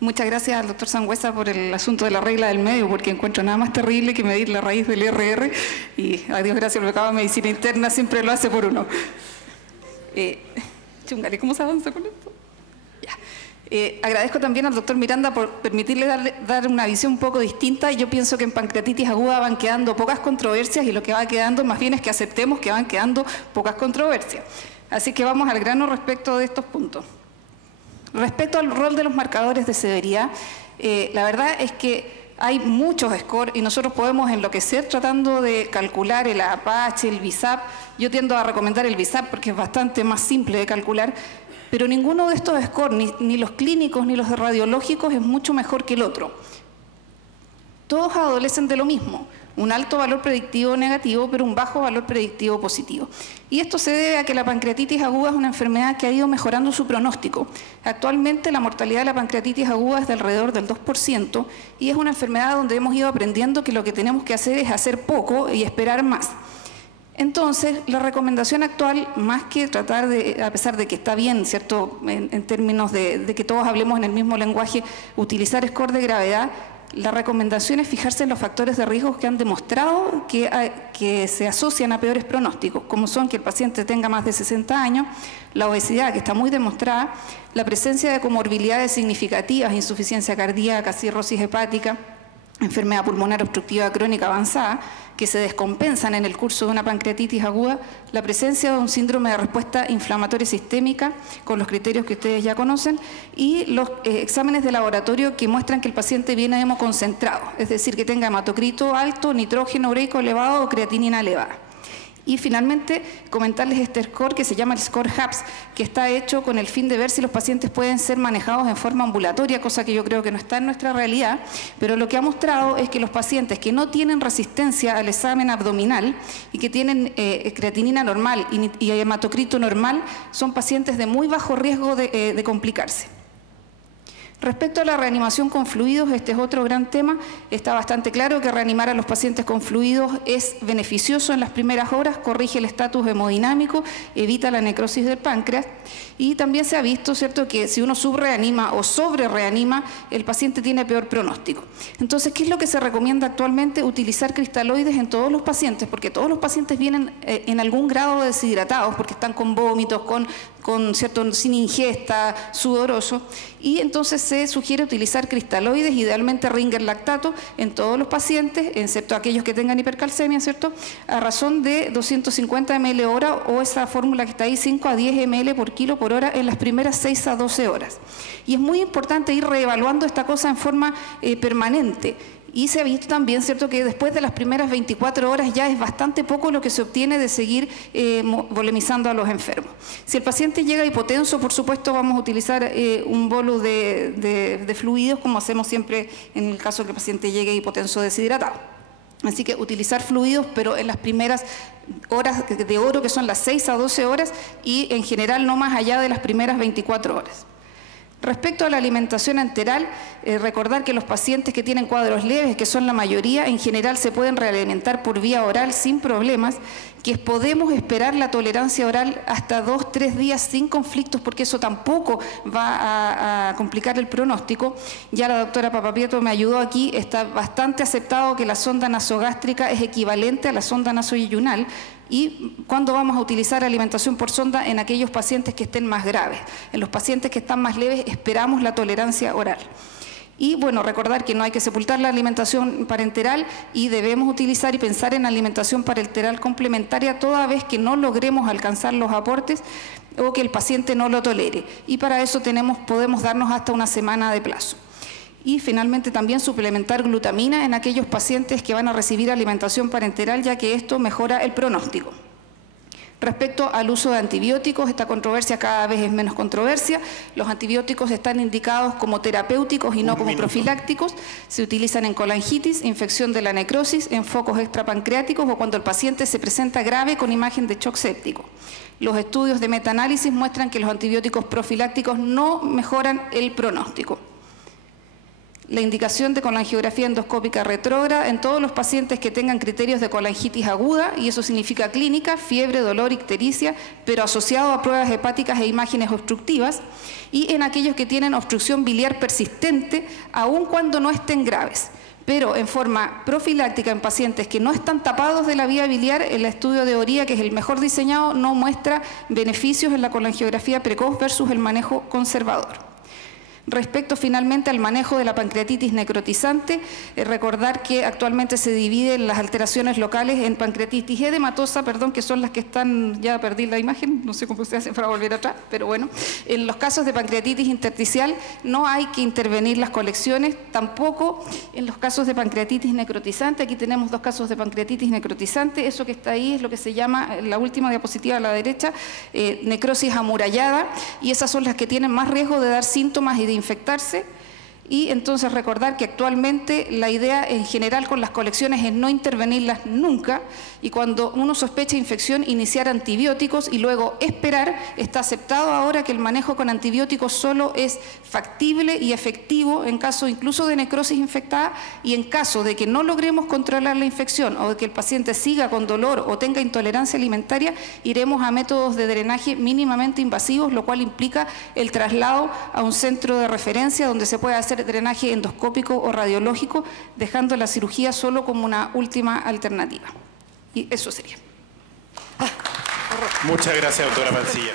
Muchas gracias al doctor Sangüesa por el asunto de la regla del medio, porque encuentro nada más terrible que medir la raíz del RR y a Dios gracias, el becado de medicina interna siempre lo hace por uno. Chungare, ¿cómo se avanza con esto? Ya. Agradezco también al doctor Miranda por permitirle dar una visión un poco distinta. Yo pienso que en pancreatitis aguda van quedando pocas controversias y lo que va quedando más bien es que aceptemos que van quedando pocas controversias. Así que vamos al grano respecto de estos puntos. Respecto al rol de los marcadores de severidad, la verdad es que hay muchos scores y nosotros podemos enloquecer tratando de calcular el Apache, el BISAP. Yo tiendo a recomendar el BISAP porque es bastante más simple de calcular, pero ninguno de estos scores, ni los clínicos ni los radiológicos, es mucho mejor que el otro. Todos adolecen de lo mismo, un alto valor predictivo negativo, pero un bajo valor predictivo positivo. Y esto se debe a que la pancreatitis aguda es una enfermedad que ha ido mejorando su pronóstico. Actualmente la mortalidad de la pancreatitis aguda es de alrededor del 2% y es una enfermedad donde hemos ido aprendiendo que lo que tenemos que hacer es hacer poco y esperar más. Entonces, la recomendación actual, más que tratar de, a pesar de que está bien, ¿cierto?, en términos de que todos hablemos en el mismo lenguaje, utilizar score de gravedad, la recomendación es fijarse en los factores de riesgo que han demostrado que se asocian a peores pronósticos, como son que el paciente tenga más de 60 años, la obesidad, que está muy demostrada, la presencia de comorbilidades significativas, insuficiencia cardíaca, cirrosis hepática, enfermedad pulmonar obstructiva crónica avanzada, que se descompensan en el curso de una pancreatitis aguda, la presencia de un síndrome de respuesta inflamatoria sistémica, con los criterios que ustedes ya conocen, y los exámenes de laboratorio que muestran que el paciente viene hemoconcentrado, es decir, que tenga hematocrito alto, nitrógeno ureico elevado o creatinina elevada. Y finalmente, comentarles este score que se llama el score HAPS, que está hecho con el fin de ver si los pacientes pueden ser manejados en forma ambulatoria, cosa que yo creo que no está en nuestra realidad, pero lo que ha mostrado es que los pacientes que no tienen resistencia al examen abdominal y que tienen creatinina normal y hematocrito normal, son pacientes de muy bajo riesgo de complicarse. Respecto a la reanimación con fluidos, este es otro gran tema. Está bastante claro que reanimar a los pacientes con fluidos es beneficioso en las primeras horas, corrige el estatus hemodinámico, evita la necrosis del páncreas y también se ha visto, ¿cierto?, que si uno subreanima o sobrereanima, el paciente tiene peor pronóstico. Entonces, ¿qué es lo que se recomienda actualmente? Utilizar cristaloides en todos los pacientes, porque todos los pacientes vienen en algún grado deshidratados, porque están con vómitos, ¿cierto?, sin ingesta, sudoroso, y entonces se sugiere utilizar cristaloides, idealmente Ringer lactato, en todos los pacientes, excepto aquellos que tengan hipercalcemia, ¿cierto?, a razón de 250 ml hora o esa fórmula que está ahí, 5 a 10 ml por kilo por hora en las primeras 6 a 12 horas. Y es muy importante ir reevaluando esta cosa en forma permanente. Y se ha visto también, ¿cierto?, que después de las primeras 24 horas ya es bastante poco lo que se obtiene de seguir volemizando a los enfermos. Si el paciente llega hipotenso, por supuesto vamos a utilizar un bolo de fluidos, como hacemos siempre en el caso que el paciente llegue hipotenso deshidratado. Así que utilizar fluidos, pero en las primeras horas de oro, que son las 6 a 12 horas, y en general no más allá de las primeras 24 horas. Respecto a la alimentación enteral, recordar que los pacientes que tienen cuadros leves, que son la mayoría, en general se pueden realimentar por vía oral sin problemas, que podemos esperar la tolerancia oral hasta 2-3 días sin conflictos, porque eso tampoco va a complicar el pronóstico. Ya la doctora Papapietro me ayudó aquí, está bastante aceptado que la sonda nasogástrica es equivalente a la sonda nasoyeyunal. Y cuando vamos a utilizar alimentación por sonda en aquellos pacientes que estén más graves. En los pacientes que están más leves esperamos la tolerancia oral. Y bueno, recordar que no hay que sepultar la alimentación parenteral y debemos utilizar y pensar en alimentación parenteral complementaria toda vez que no logremos alcanzar los aportes o que el paciente no lo tolere. Y para eso podemos darnos hasta una semana de plazo. Y finalmente también suplementar glutamina en aquellos pacientes que van a recibir alimentación parenteral, ya que esto mejora el pronóstico. Respecto al uso de antibióticos, esta controversia cada vez es menos controversia. Los antibióticos están indicados como terapéuticos y no como profilácticos. Se utilizan en colangitis, infección de la necrosis, en focos extrapancreáticos o cuando el paciente se presenta grave con imagen de shock séptico. Los estudios de metaanálisis muestran que los antibióticos profilácticos no mejoran el pronóstico. la indicación de colangiografía endoscópica retrógrada en todos los pacientes que tengan criterios de colangitis aguda, y eso significa clínica, fiebre, dolor, ictericia, pero asociado a pruebas hepáticas e imágenes obstructivas, y en aquellos que tienen obstrucción biliar persistente, aun cuando no estén graves. Pero en forma profiláctica en pacientes que no están tapados de la vía biliar, el estudio de Oría, que es el mejor diseñado, no muestra beneficios en la colangiografía precoz versus el manejo conservador. Respecto finalmente al manejo de la pancreatitis necrotizante, recordar que actualmente se dividen las alteraciones locales en pancreatitis edematosa, que son las que están, ya perdí la imagen, no sé cómo se hace para volver atrás, pero bueno, en los casos de pancreatitis intersticial no hay que intervenir las colecciones, tampoco en los casos de pancreatitis necrotizante. Aquí tenemos 2 casos de pancreatitis necrotizante, eso que está ahí es lo que se llama, la última diapositiva a la derecha, necrosis amurallada, y esas son las que tienen más riesgo de dar síntomas y de infectarse. Y entonces recordar que actualmente la idea en general con las colecciones es no intervenirlas nunca, y cuando uno sospecha infección iniciar antibióticos y luego esperar. Está aceptado ahora que el manejo con antibióticos solo es factible y efectivo en caso incluso de necrosis infectada, y en caso de que no logremos controlar la infección o de que el paciente siga con dolor o tenga intolerancia alimentaria, iremos a métodos de drenaje mínimamente invasivos, lo cual implica el traslado a un centro de referencia donde se puede hacer drenaje endoscópico o radiológico, dejando la cirugía solo como una última alternativa. Y eso sería. Muchas gracias, doctora Mancilla.